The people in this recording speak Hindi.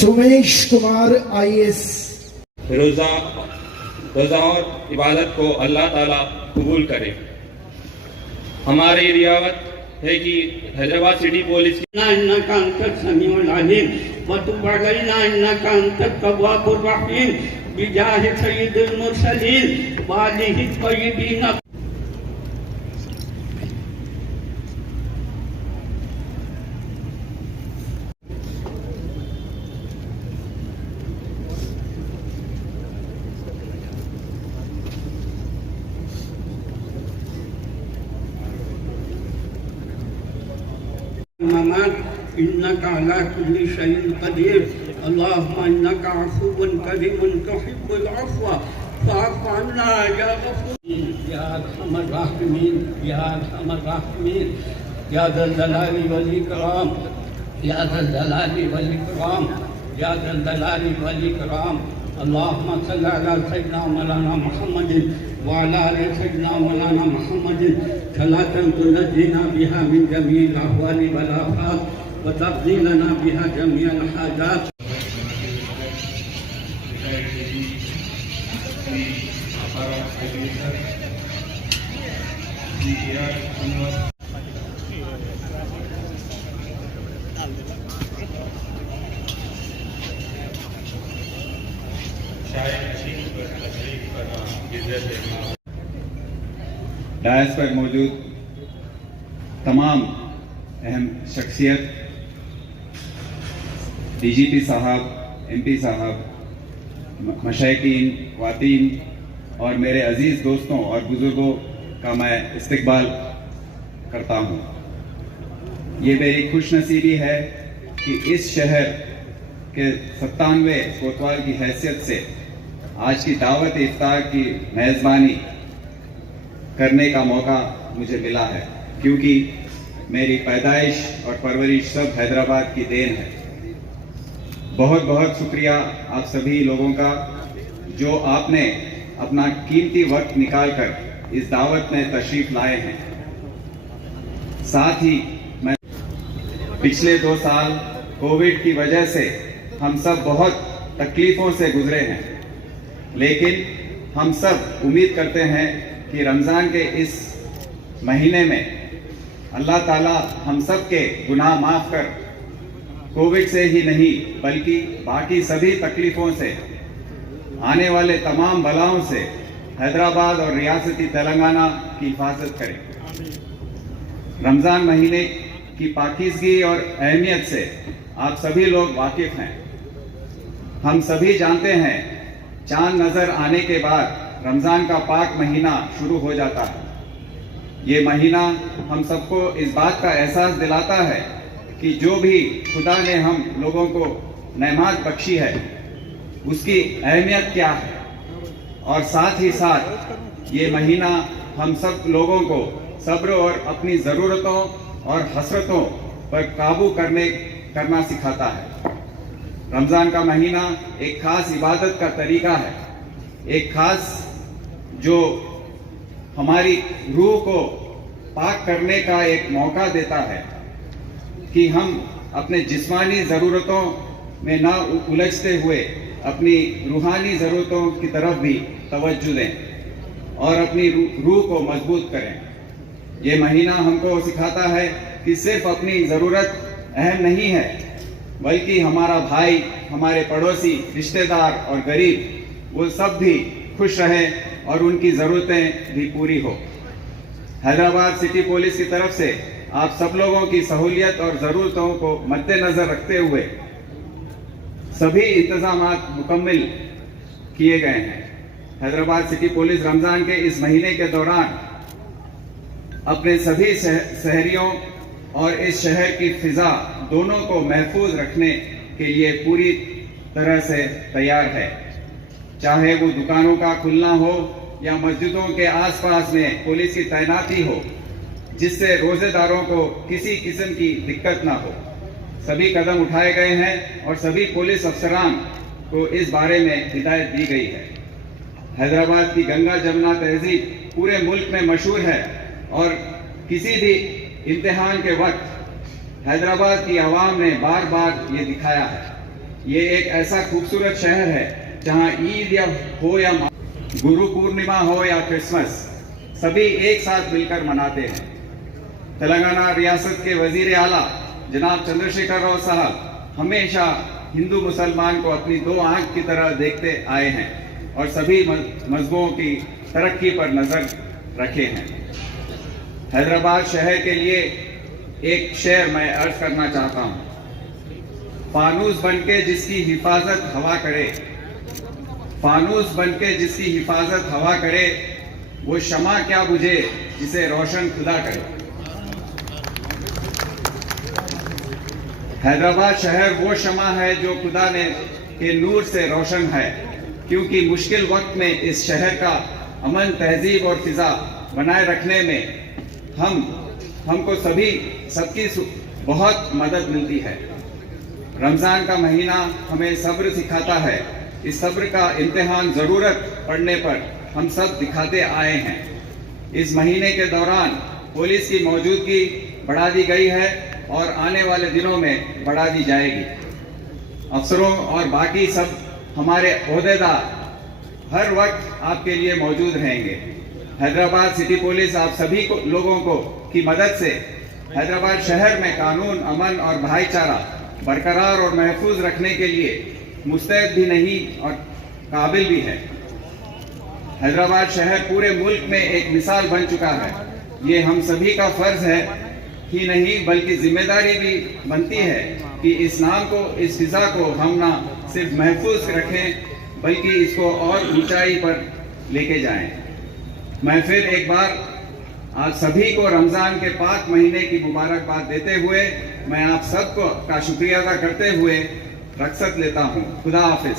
सुमेश कुमार IAS। रोज़ा और इबादत को अल्लाह ताला कबूल करे। हमारी रियावत है कि हैदराबाद सिटी पुलिस इन्नका अला कुल्ली शैइन कदीर अल्लाहुम्मा इन्नका अफ़ुव्वुन करीमुन तुहिब्बुल अफ़्व फ़अफ़ु अन्ना या गफ़ूर या अरहमर राहिमीन या अरहमर राहिमीन या ज़ल जलाली वल इकराम या ज़ल जलाली वल इकराम या ज़ल जलाली वल इकराम अल्लाहुम्मा सल्लि अला सय्यिदना मौलाना मुहम्मदिन व अला आलि सय्यिदना मौलाना मुहम्मदिन सलातन तुनज्जीना बिहा मिन जमीइल अहवालि वल आफात व तक़दीलना बिहा जमीअल हाजात। डायस पर मौजूद तमाम अहम शख्सियत, DGP साहब, MP साहब, मशाइकीन, ख्वातीन और मेरे अजीज़ दोस्तों और बुज़ुर्गों का मैं इस्तकबाल करता हूँ। ये मेरी खुशनसीबी है कि इस शहर के 97वें कोतवाल की हैसियत से आज की दावत इफ्तार की मेज़बानी करने का मौका मुझे मिला है, क्योंकि मेरी पैदाइश और परवरिश सब हैदराबाद की देन है। बहुत बहुत शुक्रिया आप सभी लोगों का, जो आपने अपना कीमती वक्त निकालकर इस दावत में तशरीफ लाए हैं। साथ ही मैं पिछले 2 साल कोविड की वजह से हम सब बहुत तकलीफों से गुजरे हैं, लेकिन हम सब उम्मीद करते हैं कि रमज़ान के इस महीने में अल्लाह ताला हम सब के गुनाह माफ़ कर कोविड से ही नहीं बल्कि बाकी सभी तकलीफ़ों से, आने वाले तमाम बलाओं से हैदराबाद और रियासती तेलंगाना की हिफाजत करें। रमज़ान महीने की पाकीज़गी और अहमियत से आप सभी लोग वाकिफ़ हैं। हम सभी जानते हैं, चांद नज़र आने के बाद रमज़ान का पाक महीना शुरू हो जाता है। ये महीना हम सबको इस बात का एहसास दिलाता है कि जो भी खुदा ने हम लोगों को नेमत बख्शी है उसकी अहमियत क्या है, और साथ ही साथ ये महीना हम सब लोगों को सब्र और अपनी ज़रूरतों और हसरतों पर काबू करना सिखाता है। रमज़ान का महीना एक ख़ास इबादत का तरीका है, एक ख़ास जो हमारी रूह को पाक करने का एक मौका देता है कि हम अपने जिस्मानी ज़रूरतों में ना उलझते हुए अपनी रूहानी ज़रूरतों की तरफ भी तवज्जो दें और अपनी रूह को मजबूत करें। ये महीना हमको सिखाता है कि सिर्फ अपनी ज़रूरत अहम नहीं है, बल्कि हमारा भाई, हमारे पड़ोसी, रिश्तेदार और गरीब, वो सब भी खुश रहें और उनकी ज़रूरतें भी पूरी हो। हैदराबाद सिटी पुलिस की तरफ से आप सब लोगों की सहूलियत और ज़रूरतों को मद्देनज़र रखते हुए सभी इंतज़ामात मुकम्मल किए गए हैं। हैदराबाद सिटी पुलिस रमज़ान के इस महीने के दौरान अपने सभी शहरियों और इस शहर की फ़िज़ा दोनों को महफूज रखने के लिए पूरी तरह से तैयार है। चाहे वो दुकानों का खुलना हो या मस्जिदों के आसपास में पुलिस की तैनाती हो, जिससे रोजेदारों को किसी किस्म की दिक्कत ना हो। सभी कदम उठाए गए हैं और सभी पुलिस अफसरान को इस बारे में हिदायत दी गई है। हैदराबाद की गंगा जमुना तहजीब पूरे मुल्क में मशहूर है और किसी भी इम्तिहान के वक्त हैदराबाद की आवाम ने बार बार ये दिखाया है। ये एक ऐसा खूबसूरत शहर है जहां ईद या गुरु पूर्णिमा हो या क्रिसमस, सभी एक साथ मिलकर मनाते हैं। तेलंगाना रियासत के वजीर आला जनाब चंद्रशेखर राव साहब हमेशा हिंदू मुसलमान को अपनी दो आंख की तरह देखते आए हैं और सभी मजहबों की तरक्की पर नजर रखे हैं। हैदराबाद शहर के लिए एक शेर मैं अर्ज करना चाहता हूं। फानूस बनके जिसकी हिफाजत हवा करे, फानूस बनके जिसकी हिफाजत हवा करे, वो शमा क्या बुझे जिसे रोशन खुदा करे। हैदराबाद शहर वो शमा है जो खुदा ने के नूर से रोशन है, क्योंकि मुश्किल वक्त में इस शहर का अमन, तहजीब और फिजा बनाए रखने में हमको सबकी बहुत मदद मिलती है। रमजान का महीना हमें सब्र सिखाता है। इस सब्र का इम्तिहान जरूरत पड़ने पर हम सब दिखाते आए हैं। इस महीने के दौरान पुलिस की मौजूदगी बढ़ा दी गई है और आने वाले दिनों में बढ़ा दी जाएगी। अफसरों और बाकी सब हमारे ओहदेदार हर वक्त आपके लिए मौजूद रहेंगे। हैदराबाद सिटी पुलिस आप सभी लोगों को की मदद से हैदराबाद शहर में कानून, अमन और भाईचारा बरकरार और महफूज रखने के लिए मुस्तैद भी नहीं और काबिल भी है। हैदराबाद शहर पूरे मुल्क में एक मिसाल बन चुका है। ये हम सभी का फर्ज है ही नहीं बल्कि जिम्मेदारी भी बनती है कि इस नाम को, इस फिजा को हम ना सिर्फ महफूज रखें बल्कि इसको और ऊंचाई पर लेके जाएं। मैं फिर एक बार आप सभी को रमजान के पाक महीने की मुबारकबाद देते हुए मैं आप सबको का शुक्रिया अदा करते हुए रुखसत लेता हूं। खुदा हाफिज।